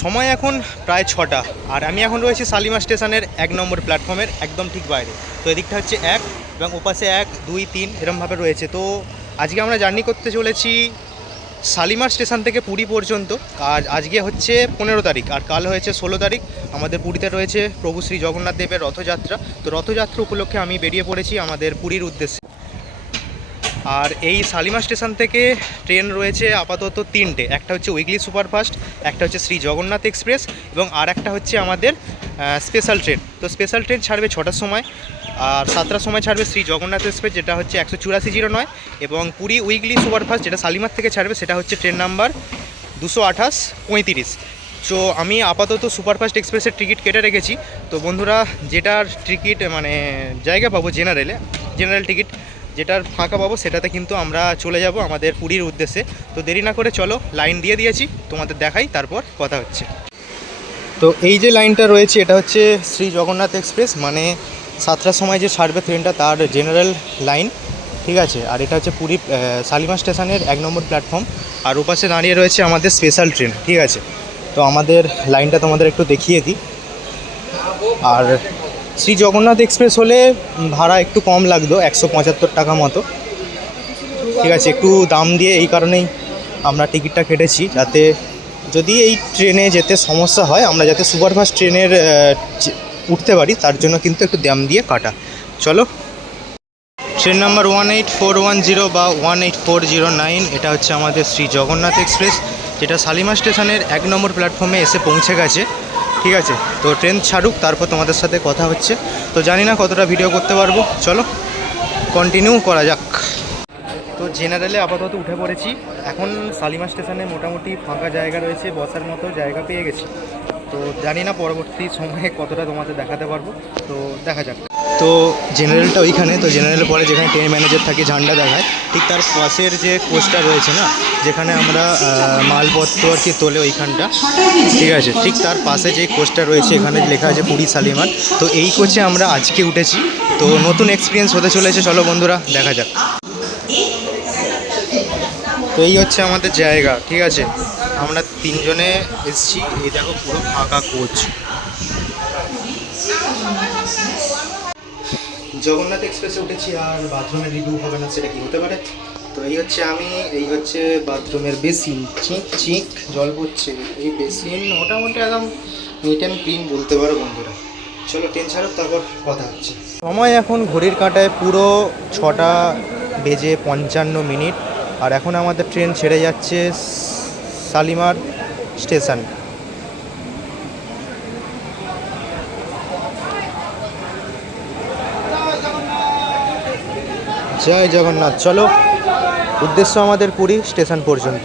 সময় এখন প্রায় 6টা, আর আমি এখন রয়েছি শালিমার স্টেশনের 1 নম্বর প্ল্যাটফর্মের একদম ঠিক বাইরে। তো এদিকটা হচ্ছে 1 এবং ওপাশে 1 2 3 এরমভাবে রয়েছে। তো আজকে আমরা জার্নি করতে চলেছি শালিমার স্টেশন থেকে পুরী পর্যন্ত। আর আজকে হচ্ছে 15 তারিখ আর কাল হয়েছে 16 তারিখ। আমাদের পুরীতে রয়েছে প্রভু শ্রী জগন্নাথ দেবের রথযাত্রা। তো রথযাত্রা উপলক্ষে আমি বেরিয়ে পড়েছি আমাদের পুরীর উদ্দেশ্যে। আর এই শালিমার স্টেশন থেকে ট্রেন রয়েছে আপাতত 3টে। একটা হচ্ছে উইকলি সুপারফাস্ট, একটা হচ্ছে শ্রী জগন্নাথ এক্সপ্রেস এবং আর একটা হচ্ছে আমাদের স্পেশাল ট্রেন। তো স্পেশাল ট্রেন ছাড়বে 6টার সময়, আর 7টার সময় ছাড়বে শ্রী জগন্নাথ এক্সপ্রেস, যেটা হচ্ছে 18409। এবং পুরী উইকলি সুপারফাস্ট যেটা শালিমার থেকে ছাড়বে সেটা হচ্ছে ট্রেন নাম্বার 228-35। তো আমি আপাতত সুপারফাস্ট এক্সপ্রেসের টিকিট কেটে রেখেছি। তো বন্ধুরা, যেটার টিকিট মানে জায়গা পাবো জেনারেল টিকিট যেটার ফাঁকা পাবো সেটাতে কিন্তু আমরা চলে যাব আমাদের পুরীর উদ্দেশ্যে। তো দেরি না করে চলো, লাইন দিয়ে দিয়েছি, তোমাদের দেখাই, তারপর কথা হচ্ছে। তো এই যে লাইনটা রয়েছে এটা হচ্ছে শ্রী জগন্নাথ এক্সপ্রেস, মানে 7টার সময় যে ছাড়বে ট্রেনটা তার জেনারেল লাইন, ঠিক আছে। আর এটা হচ্ছে পুরী শালিমার স্টেশনের 1 নম্বর প্ল্যাটফর্ম। আর ওপাশে দাঁড়িয়ে রয়েছে আমাদের স্পেশাল ট্রেন, ঠিক আছে। তো আমাদের লাইনটা তোমাদের একটু দেখিয়ে দিই। আর শ্রী জগন্নাথ এক্সপ্রেস হলে ভাড়া একটু কম লাগতো, 175 টাকা মতো, ঠিক আছে। একটু দাম দিয়ে এই কারণেই আমরা টিকিটটা কেটেছি, যাতে যদি এই ট্রেনে যেতে সমস্যা হয় আমরা যাতে সুপারফাস্ট ট্রেনের উঠতে পারি, তার জন্য কিন্তু একটু দাম দিয়ে কাটা। চলো, ট্রেন নাম্বার 18410 বা 18409, এটা হচ্ছে আমাদের শ্রী জগন্নাথ এক্সপ্রেস, যেটা শালিমার স্টেশনের 1 নম্বর প্ল্যাটফর্মে এসে পৌঁছে গেছে, ঠিক আছে। তো ট্রেন ছাড়ুক, তারপর তোমাদের সাথে কথা হচ্ছে। তো জানি না কতটা ভিডিও করতে পারবো, চলো কন্টিনিউ করা যাক। তো জেনারেলে আপাতত উঠে পড়েছি। এখন শালিমার স্টেশনে মোটামুটি ফাঁকা জায়গা রয়েছে, বসার মতো জায়গা পেয়ে গেছি। তো জানি না পরবর্তী সময়ে কতটা তোমাদের দেখাতে পারবো, তো দেখা যাক। তো জেনারেলটা ওইখানে, তো জেনারেলের পরে যেখানে ট্রেন ম্যানেজার থাকে ঝান্ডা দেখায়, ঠিক তার পাশের যে কোচটা রয়েছে না, যেখানে আমরা মালপত্র আর কি তোলে ওইখানটা, ঠিক আছে, ঠিক তার পাশে যে কোচটা রয়েছে এখানে লেখা আছে পুরী শালিমার। তো এই কোচে আমরা আজকে উঠেছি। তো নতুন এক্সপিরিয়েন্স হতে চলেছে, চলো বন্ধুরা দেখা যাক। তো এই হচ্ছে আমাদের জায়গা, ঠিক আছে। আমরা 3 জনে এসেছি, এই দেখো পুরো ফাঁকা কোচ। জগন্নাথ এক্সপ্রেসে উঠেছি আর বাথরুমের রিভিউ হবে না সেটা কি হতে পারে। তো এই হচ্ছে আমি, এই হচ্ছে বাথরুমের বেসিন, চিক চিক জল পড়ছে। এই বেসিন মোটামুটি একদম নিট অ্যান্ড ক্লিন বলতে পারো বন্ধুরা। চলো ট্রেন ছাড়ো, তারপর কথা হচ্ছে। সময় এখন ঘড়ির কাঁটায় পুরো 6:55। আর এখন আমাদের ট্রেন ছেড়ে যাচ্ছে শালিমার স্টেশন। জয় জগন্নাথ। চলো, উদ্দেশ্য আমাদের পুরী স্টেশন পর্যন্ত।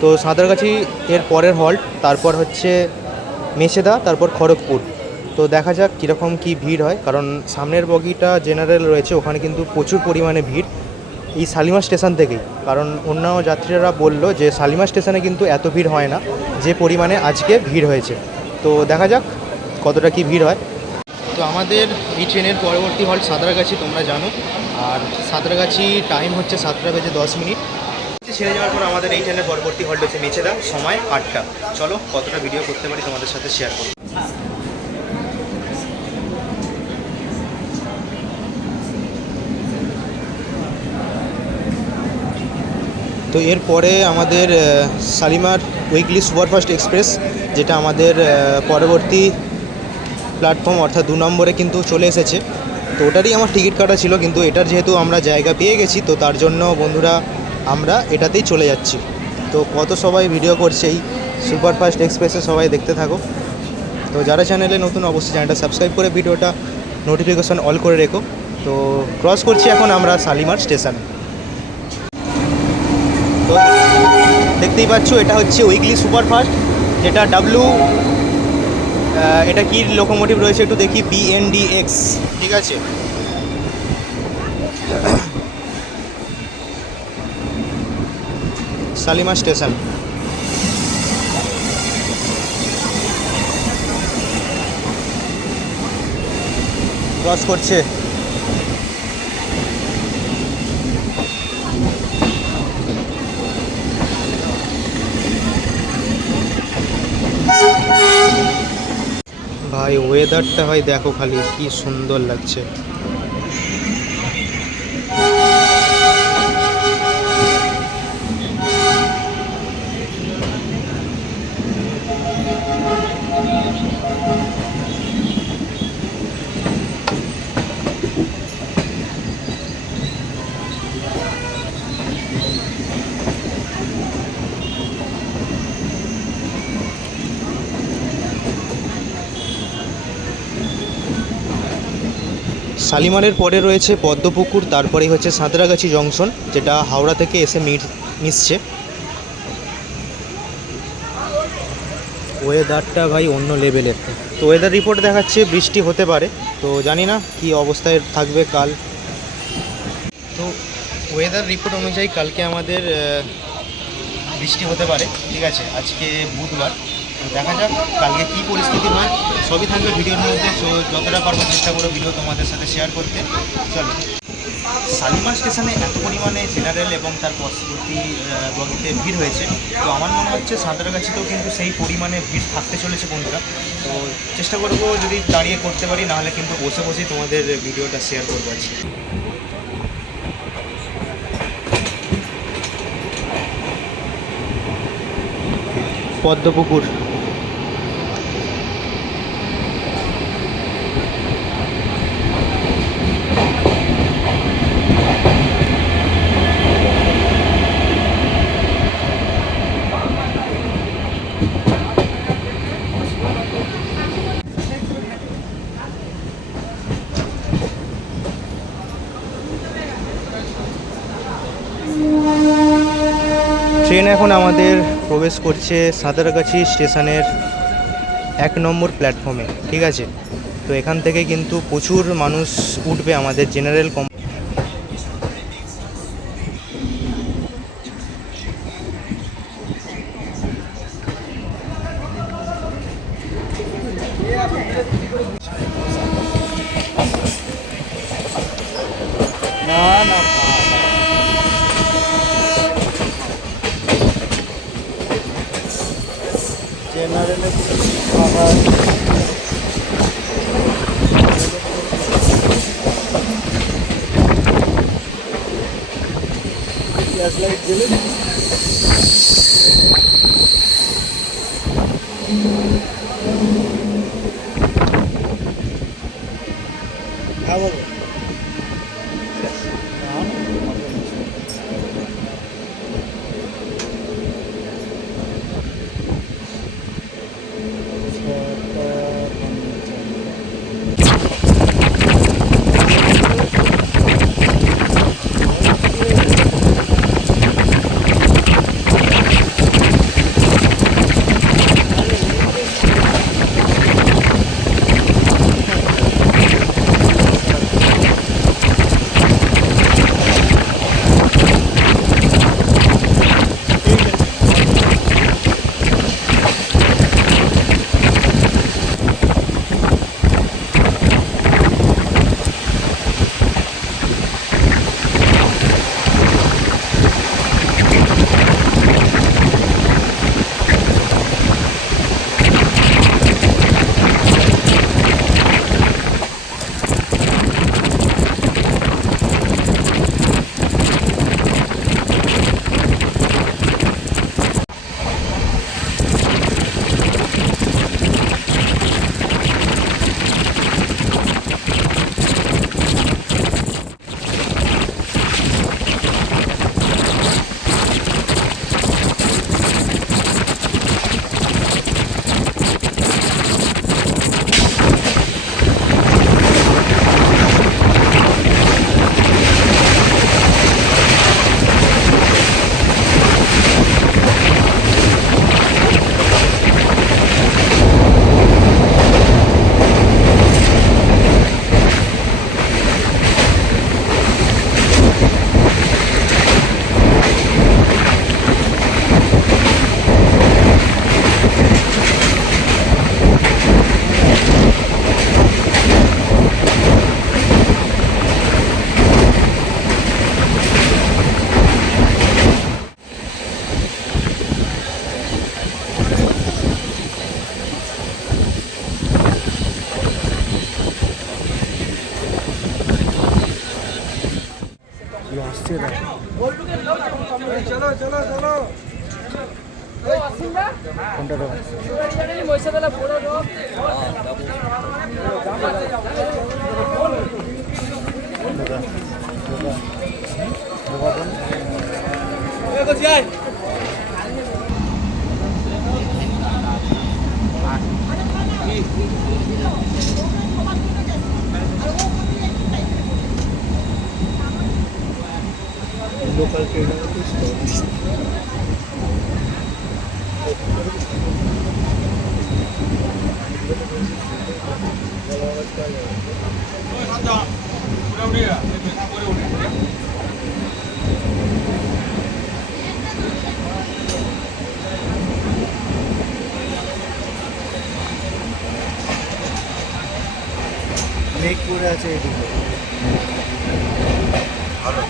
তো সাঁতরাগাছি এর পরের হল্ট, তারপর হচ্ছে মেছেদা, তারপর খড়গপুর। তো দেখা যাক কীরকম কী ভিড় হয়, কারণ সামনের বগিটা জেনারেল রয়েছে, ওখানে কিন্তু প্রচুর পরিমাণে ভিড় এই শালিমার স্টেশন থেকেই। কারণ অন্য যাত্রীরা বললো যে শালিমার স্টেশনে কিন্তু এত ভিড় হয় না যে পরিমাণে আজকে ভিড় হয়েছে। তো দেখা যাক কতটা কি ভিড় হয়। তো আমাদের এই ট্রেনের পরবর্তী হল্ট সাঁতরাগাছি, তোমরা জানো। আর সাঁতরাগাছি টাইম হচ্ছে 7:10। ছেড়ে যাওয়ার পর আমাদের এই ট্রেনের পরবর্তী হল্ট হচ্ছে মেছেদা, সময় 8টা। চলো কতটা ভিডিও করতে পারি তোমাদের সাথে শেয়ার করো। তো এরপরে আমাদের শালিমার উইকলি সুপারফাস্ট এক্সপ্রেস, যেটা আমাদের পরবর্তী প্ল্যাটফর্ম অর্থাৎ 2 নম্বরে কিন্তু চলে এসেছে। তো ওটারই আমার টিকিট কাটা ছিল, কিন্তু এটার যেহেতু আমরা জায়গা পেয়ে গেছি, তো তার জন্য বন্ধুরা আমরা এটাতেই চলে যাচ্ছি। তো কত সবাই ভিডিও করছে এই সুপারফাস্ট এক্সপ্রেসে, সবাই দেখতে থাকো। তো যারা চ্যানেলে নতুন অবশ্যই চ্যানেলটা সাবস্ক্রাইব করে ভিডিওটা নোটিফিকেশন অল করে রেখো। তো ক্রস করছি এখন আমরা শালিমার স্টেশন। তো দেখতেই পাচ্ছ এটা হচ্ছে উইকলি সুপারফাস্ট, যেটা এটা কি লোকোমোটিভ রয়েছে একটু দেখি, BNDX, ঠিক আছে। শালিমার স্টেশন ক্রস করছে। ভাই ওয়েদারটা ভাই দেখো খালি কি সুন্দর লাগছে। শালিমারের পরে রয়েছে পদ্মপুকুর, তারপরেই হচ্ছে সাঁতরাগাছি জংশন, যেটা হাওড়া থেকে এসে মিশছে। ওয়েদারটা ভাই অন্য লেভেলের। তো ওয়েদার রিপোর্ট দেখাচ্ছে বৃষ্টি হতে পারে, তো জানি না কি অবস্থায় থাকবে কাল। তো ওয়েদার রিপোর্ট অনুযায়ী কালকে আমাদের বৃষ্টি হতে পারে, ঠিক আছে। আজকে বুধবার, তো দেখা যাক কালকে কী পরিস্থিতি হয়, সবই থাকবে ভিডিওর মধ্যে। সো যতটা পারবো চেষ্টা করবো ভিডিও তোমাদের সাথে শেয়ার করতে। চলো, শালিমার স্টেশনে এত পরিমাণে জেনারেল এবং তার পরবর্তী বগিতে ভিড় হয়েছে, তো আমার মনে হচ্ছে সাঁতরাগাছিতেও কিন্তু সেই পরিমাণে ভিড় থাকতে চলেছে বন্ধুরা। তো চেষ্টা করবো যদি দাঁড়িয়ে করতে পারি, নাহলে কিন্তু বসে বসেই তোমাদের ভিডিওটা শেয়ার করবো আজকে। পদ্মপুকুর, ট্রেন এখন আমাদের প্রবেশ করছে সাঁতরাগাছি স্টেশনের 1 নম্বর প্ল্যাটফর্মে, ঠিক আছে। তো এখান থেকে কিন্তু প্রচুর মানুষ উঠবে আমাদের জেনারেল জেনারেলে লাইট জ্বলে হ্যাঁ বলো। লোকাল ট্রেনের মেঘ করে আছে এদিকে। ভালো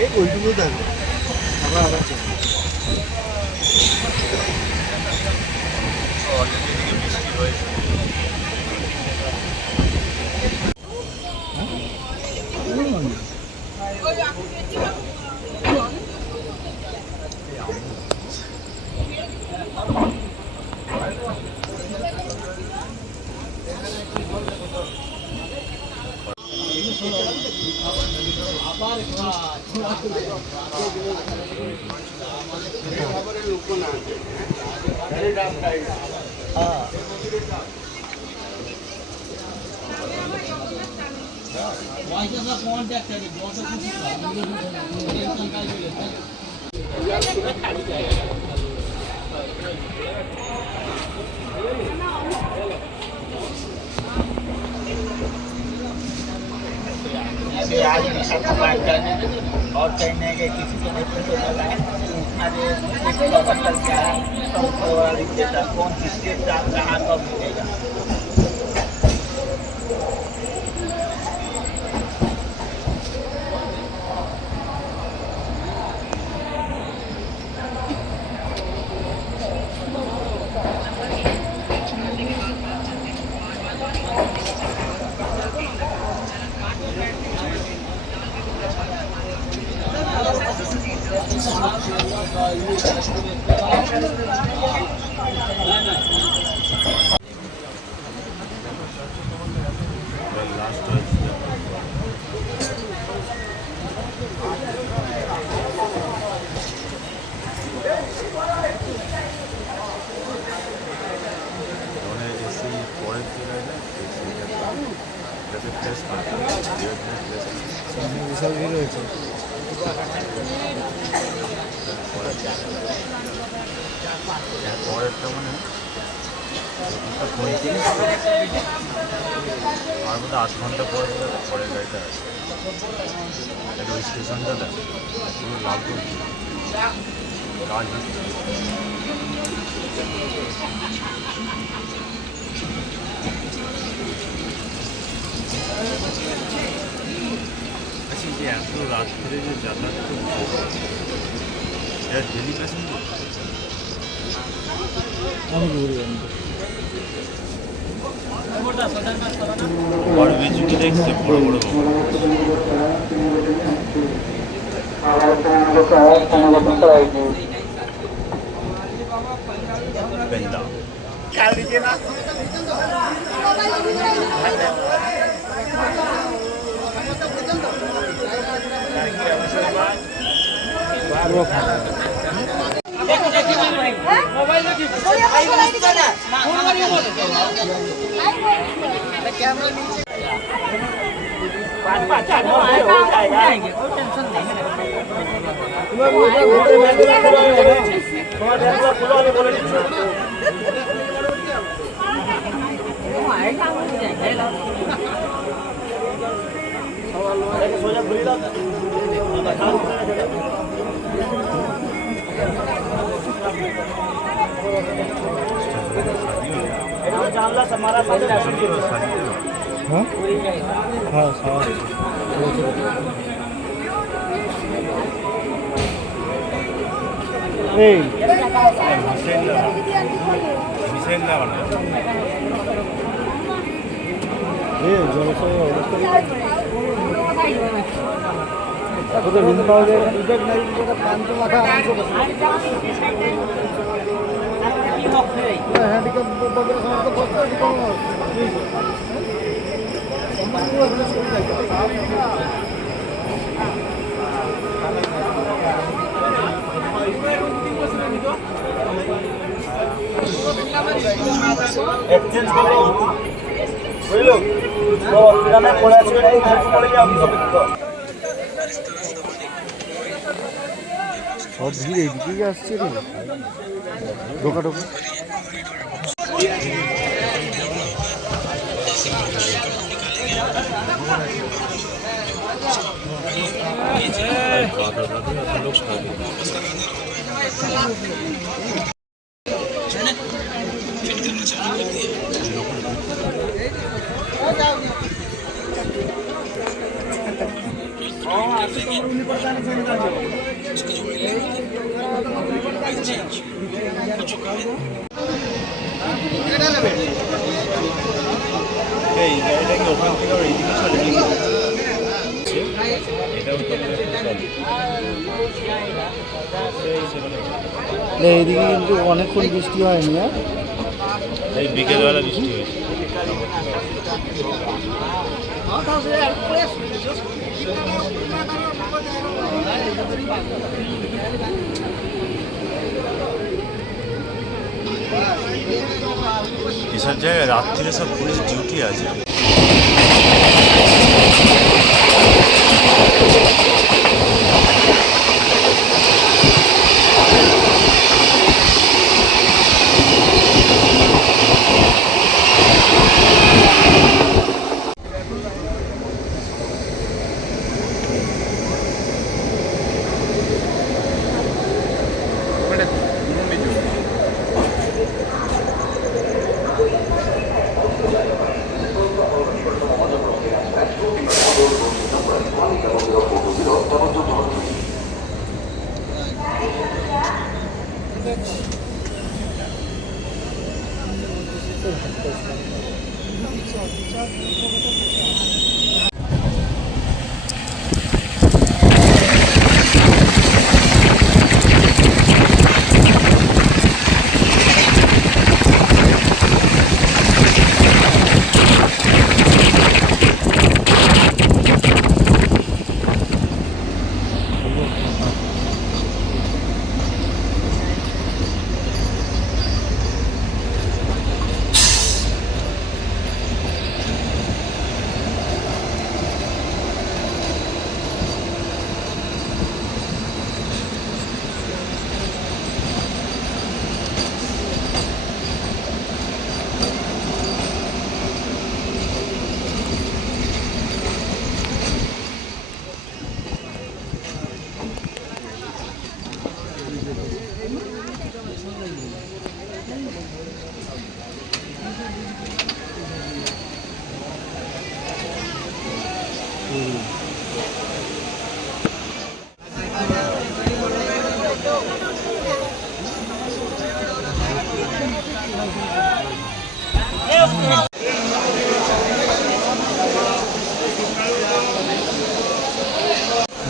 এই ওইটুকু থাকবে আবার আবার অলরেডি এদিকে বৃষ্টি হয়েছে। आज निशा को बात करने और कहने के किसी को नहीं तो लगाए अरे एक क्या है कौन किसके साथ कहाँ कब मिलेगा। বিশাল ভিড় হয়েছে। পরেরটা মানে আর মধ্যে 8 ঘন্টা পরে পরের গাড়িটা আছে এটা ওই স্টেশনটা দেয় পুরো লাভ করছি কাজ হচ্ছে। আচ্ছা যে এত রাত্রে যে যাতায়াত করছে এটা ডেলি প্যাসেঞ্জার বড় বিজুটি দেখছে বড় বড় বেন্দা কাল দিকে না মোবাইল जानला हमारा साथ हाँ हाँ साथ এই एक्सचेंज करो বুঝলো তো গ্রামে পড়ে আছে এই পড়ে যাও সব ভিড় এইদিকে আসছে রে ঢোকা ঢোকা এই গাড়িটা কি ওখান থেকে আর এইদিকে চলে এইদিকে কিন্তু অনেকক্ষণ বৃষ্টি হয়নি হ্যাঁ এই বিকেলবেলা বৃষ্টি হয়েছে এসব জায়গায় রাত্রিরে সব পুলিশ ডিউটি আছে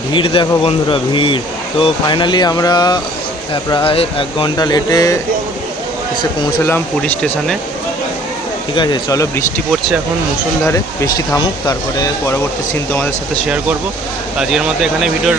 ভিড় দেখো বন্ধুরা ভিড় তো ফাইনালি আমরা প্রায় 1 ঘন্টা লেটে এসে পৌঁছলাম পুরী স্টেশনে ঠিক আছে চলো বৃষ্টি পড়ছে এখন মুষলধারে বৃষ্টি থামুক তারপরে পরবর্তী সিন তোমাদের সাথে শেয়ার করব আজকের মতো এখানে ভিডিও